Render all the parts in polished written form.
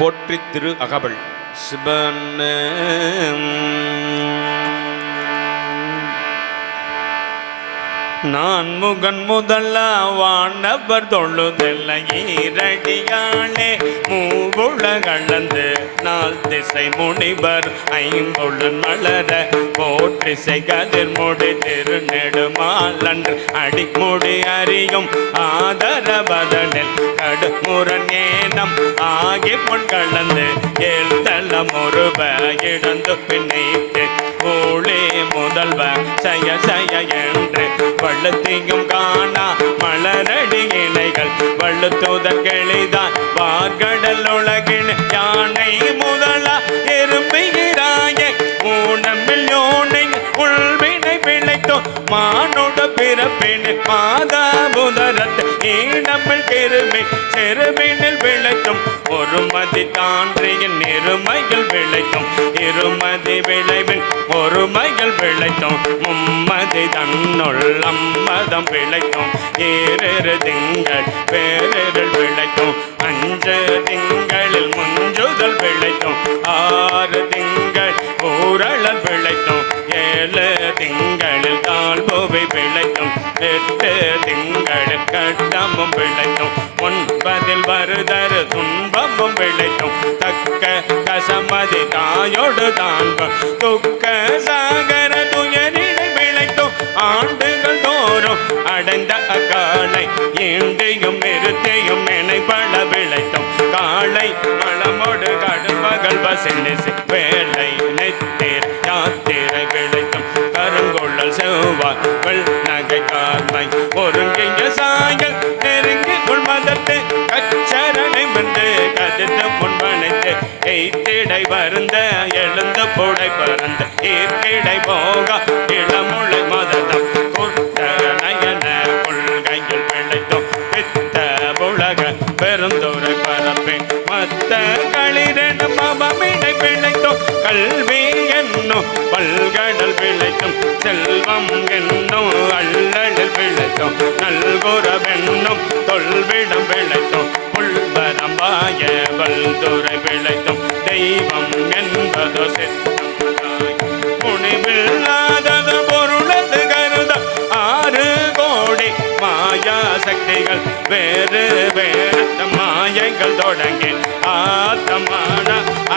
போற்றி திரு அகவல் சிவன் நான் முகன் முதல்ல வானவர் தொழுதெல்ல ஈரடியாளே மூவுல கலந்து நாள் திசை முனிவர் ஐம்புலன் மலர போற்றிசை கதிர் முடி திருநெடுமாலன்று அடிமுடி அறியும் ஆதரவதனில் கடுமுரண் ஏனம் ஆகி பொன் கலந்து ஏழ்தள முருப இடந்து பின்னைத்து ஊழே முதல்வ சய சய என்று வள்ளுத்தியும் காணா மலரடி இணைகள் வள்ளுத்துதன் கெளிதான் பார்கடல் உலகில் யானை முதலா எறும்புகிறாய ஊனமில் யோனை உள்வினை பிழைத்தோ மானோட பிறப்பினில் மாதா புதரத் ஈனமில் பெருமை செருவினில் விளைத்தும் ஒருமதி தான்றியின் இருமையில் விளைத்தும் இருமதி விளைவின் ஒருமையில் விளைத்தும் மும்மதி தன்னுள் அம்மதம் விளைத்தும் ஏறு திங்கள் பேரில் விளைத்தும் அஞ்சு திங்களில் முஞ்சுதல் விளைத்தும் ஆறு திங்கள் ஊரளல் விளைத்தும் ஏழு திங்களில் தாழ்புவை விளைத்தும் எட்டு திங்களில் கட்டமும் விளைத்தும் ஒன்பதில் வருதரு துன்பமும் விளைத்தும் தக்க கசமதி தாயோடு தான்பம் துக்க சாகர துயரினை விளைத்தும் ஆண்டுகள் தோறும் அடைந்த அக்காலை ஈண்டியும் நிறுத்தியும் நினைப்பட விளைத்தும் காலை மலமோடு கடுமகள் வசிலிசி வேலை நெத்தீர் யாத்திரை விளைத்தும் கருங்கொள்ளல் செவ்வாய் வெள் நகை கார்மை ஒருங்கிய சாயல் நெருங்கி உள்மதத்து கச்சரணை வந்து கதித்து முன்வனைத்து எய்திடை வருந்த எழுந்த புடை பறந்த ஈர்க்கிடை போக இளமுளை மதனம் குட்ட நயன கொள்கையில் விளைத்தோம் பித்த புலக பெருந்துரை பரப்பேன் மத்த களிரென பபமிடை பிழைத்தோம் கல்வி என்னும் பல்கடல் பிழைத்தும் செல்வம் என்னும் அள்ளலில் பிழைத்தோம் நல்குறவென்னும் தொல்விடம் பிழைத்தோம் புல்வரம்பாய வல்துறை பிழைத்தோம் தெய்வம் என்பதோ சித்தம் முனிவில்லாதது பொருளது கருத 6 கோடி மாயா சக்திகள் வேறு வேறு மாயங்கள் தொடங்கி ஆத்தமான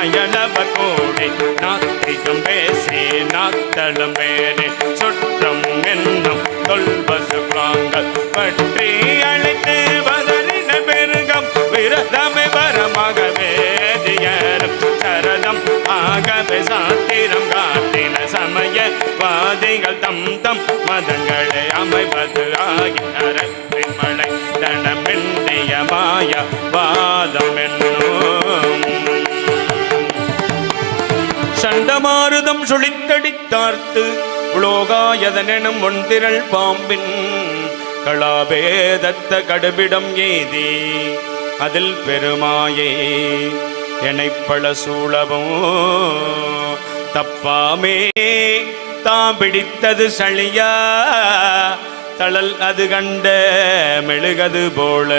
அயலவர் கூடி நாத்திகம் பேசி நாத்தளம் வேறு சுற்றம் என்னும் தொல்பசு பிராங்கள் பற்றி அழைத்து வதறின பெருகம் விரதமே வரமாக வேதியரும் சரதம் ஆகவே சாத்திரம் காட்டின சமய வாதிகள் தம் தம் மதங்களை அமைவது ஆகி அரசின் மலை தனமிண்டிய மாய வாதம் என்னும் சண்டமாருதம் சுழித்தடித்தார்த்து உலோகாயதனும் ஒன்திரள் பாம்பின் களாபேதத்த கடுபிடம் ஏதி அதில் பெருமாயே எனைப்பள சூழவும் தப்பாமே தாம் பிடித்தது சளியா தளல் அது கண்ட மெழுகது போல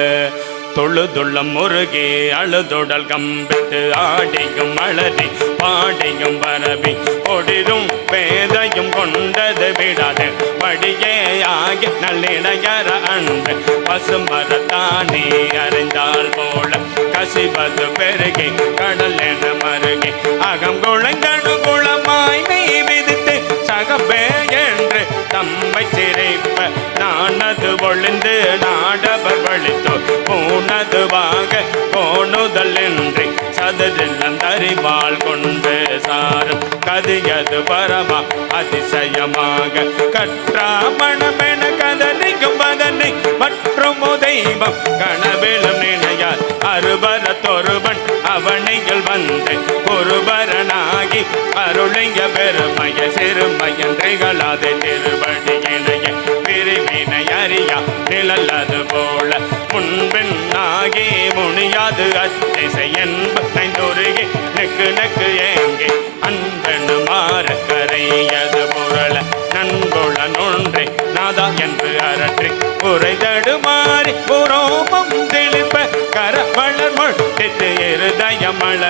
தொழுதுள்ளம் முருகே அழுதுடல் கம்பித்து ஆடியும் அலறி பாடியும் பரவி ஒடிரும் பேதையும் கொண்டது விடாது வடியே ஆகி நல்லிடையற அன்பு பசுமரத்தானே அறிந்தால் போல கசிவது பெருகி கடல் என மருகி அகம் குளங்கணு குளமாய் நீ விதித்து சகப்பே என்று தம்மை சிரிப்ப நானது ஒளிந்து நாடவர் வழித்தோ பூனதுவாக கோணுதல் என்று சதுரில் கொண்டு சாரும் கதியது பரமா அதிசயமாக கற்றாமணமென கதனிக்கும் பதனை மற்றும் தெய்வம் கனவிலும் நினையார் அருபரத்தொருவன் அவனைகள் வந்து ஒருபரனாகி அருளைய பெருமைய சிறுமையன்றைகளாத திருவடி இணைய பிரிவினை அறியா நிழல்லது போல முன்பின் ஆகி முனியாது அத்திசை என்பொருகி நெக்கு நெக்கு ஏங்கி அன்பெண்ணு மாற கரையது புரள நண்புல நொன்றை நாதா என்று அரற்றி உரைதடு மாறி புரோமம் தெளிப்ப கரவளர் மொட்டித்து இருதயமள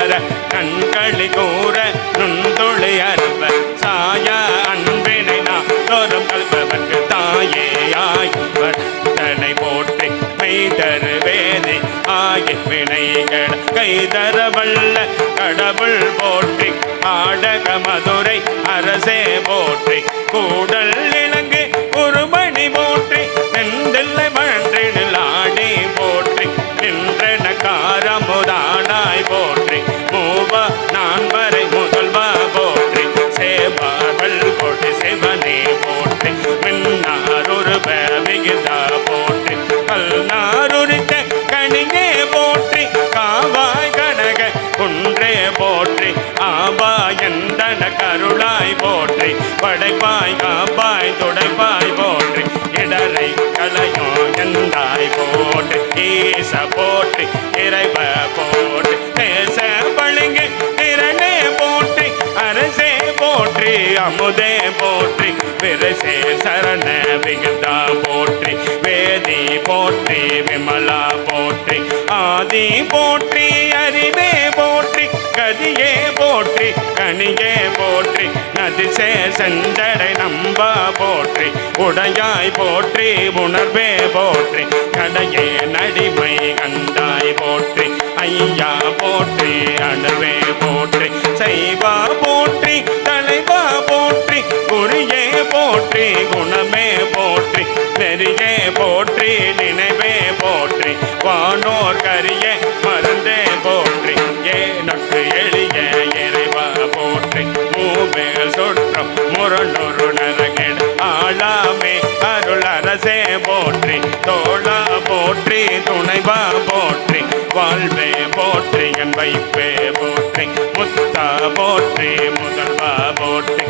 களி கூற நுண்துளி அருவ சாய அன்பினை நாம் தோறும் கல்பவர்க்கு தாயே ஆய்வனை போற்றி மெய்தரு வேதி ஆகி வினைகள் கைதர வல்ல கடவுள் போற்றி ஆடக மதுரை அரசே போற்றி கூடல் இலங்கு குருமணி போற்றி நெந்தில்லை மன்றினில் ஆடி போற்றி நின்றன காரமுதானாய் போற்றி மூவா நான் வரை முதல்வா போற்றி சேவார்கள் கொடி சிவனே போற்றி மின்னாருருவ விகிதா போற்றி கல்நாருரித்த கணியே போற்றி காவாய் கனக குன்றே போற்றி ஆபாயந்தன கருளாய் போற்றி படைப்பாய் காப்பாய் துடைப்பாய் போற்றி இடரை களையோ எந்தாய் போற்றி ஈச போற்றி இறைவ போற்றி தேச பளிங்கு திறனே போற்றி அரசே போற்றி அமுதே போற்றி விரசே சரண விகிதா போற்றி வேதி போற்றி விமலா போற்றி ஆதி போற்றி அறிவே போற்றி கதியே போற்றி கனியே போற்றி நதிசே செஞ்சடை நம்பா போற்றி உடையாய் போற்றி உணர்வே போற்றி கடையே நடிமை கண்டாய் போற்றி ஐயா போற்றி அணுவே போற்றி செய்வா போற்றி தலைவா போற்றி குறியே போற்றி குணமே போற்றி நெறியே போற்றி நினைவே போற்றி வானோர் கரிய மருந்தே போற்றி ஏனொட்டு எளிய இறைவா போற்றி மூவேல் சுற்றம் முரண்டொரு நரகெடு ஆளாமே அருள் அரசே போற்றி தோளா போற்றி துணைவா போற்றி வாழ்வே போற்றி என் வைப்பே போற்றி முத்தா போற்றி முதல்வா போற்றி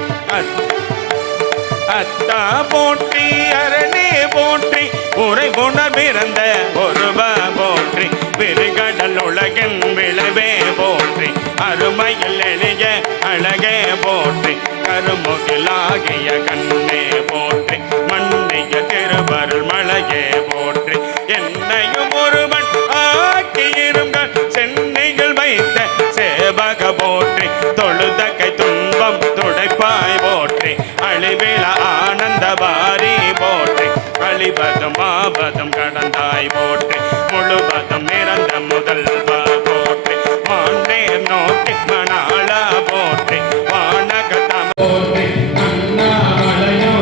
அத்தா போற்றி அரணே போற்றி உரை குண பிறந்த ஒருவா போற்றி விருகடல் உலகின் விளைவே போற்றி அருமையில் எளிய அழகே போற்றி கருமுகிலாகிய கண்ணே போற்றி மண்ணிய திருவருள் மலையே போற்றி என்னையும் ஒருவன் ஆக்கியிருங்கள் சென்னையில் வைத்த சேவக போற்றி தொழுதகை துன்பம் துடைப்பாய் போற்றி அழிவில ஆனந்த வாரி போற்றி அழிவதும் ஆபதும் கடந்தாய் போற்றி முழுவதும் நிறந்த முதல்வா போற்றி மாண்டேர் நோக்கி மணாளா போற்றி வானக தம போற்றி அண்ணாமலையா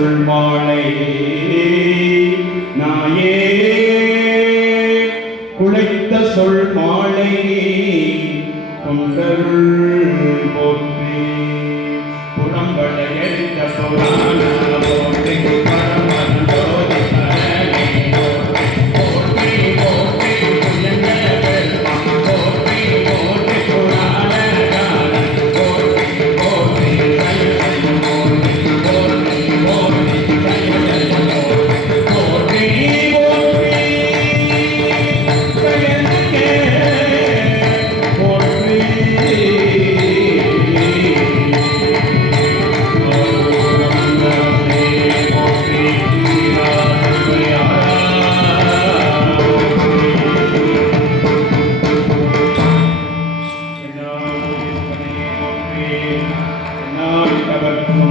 சொல் மாலை நாயே குழைத்த சொல் மாலை கொண்டருள் போற்றி புறம்பட எரித்த புராண போற்றி பரமன் ஜோதி பரணி போற்றி போற்றி புயங்க பெருமான் போற்றி போற்றி புராண காரண போற்றி போற்றி சைவம் போற்றி போற்றி போற்றி சைவம் போற்றி போற்றி சைவனுக்கே போற்றி Now,